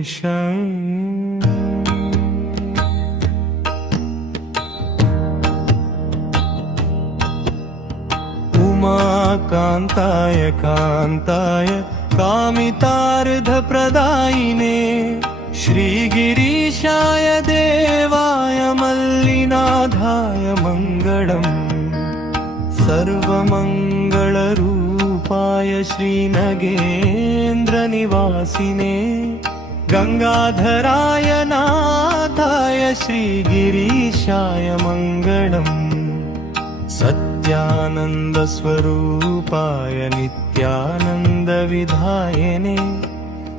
श्रीगिरीशम् उमाकान्ताय कान्ताय कामितार्थप्रदायिने श्रीगिरीशाय देवाय मल्लिनाथाय मङ्गलम् सर्वमङ्गलरूपाय श्रीनगेन्द्रनिवासिने गंगाधराय नाथाय श्रीगिरीशाय मङ्गलम् सत्यानन्दस्वरूपाय नित्यानन्दविधायिने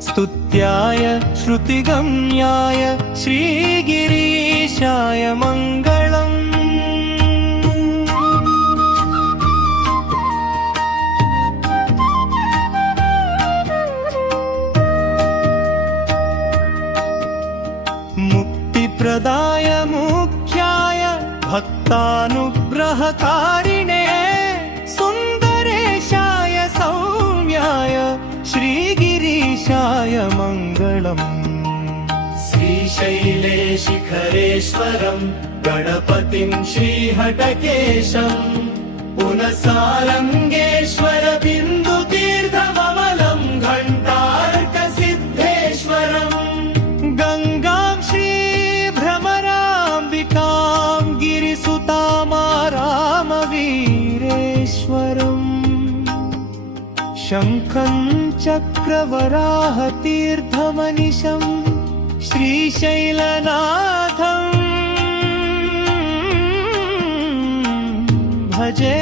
स्तुत्याय श्रुतिगम्याय श्रीगिरीशाय मङ्गलम् मुक्तिप्रदाय मुख्याय भक्तानुग्रहकारिणे सुन्दरेशाय सौम्याय श्रीगिरीशाय मङ्गलम् श्रीशैले शिखरेश्वरं गणपतिं श्रीहटकेशं पुनः सारङ्गेश्वर बिन्दुतीर्थममलं घण्टार्कसिद्धेश्वरम् गङ्गां श्रीभ्रमराम्बिकां गिरिसुतामारामवीरेश्वरम् शङ्खं चक्रवराहतीर्थमनिशं श्रीशैलनाथं भजे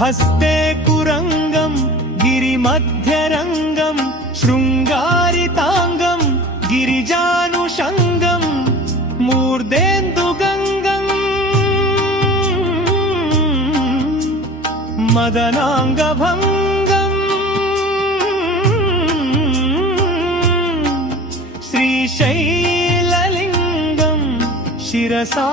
हस्ते कुरङ्गं गिरिमध्यरङ्गं शृङ्गारिताङ्गं गिरिजानुषङ्गं मूर्धेन्दुगङ्गम् मदनाङ्गभङ्गम् श्रीशैललिङ्गं शिरसा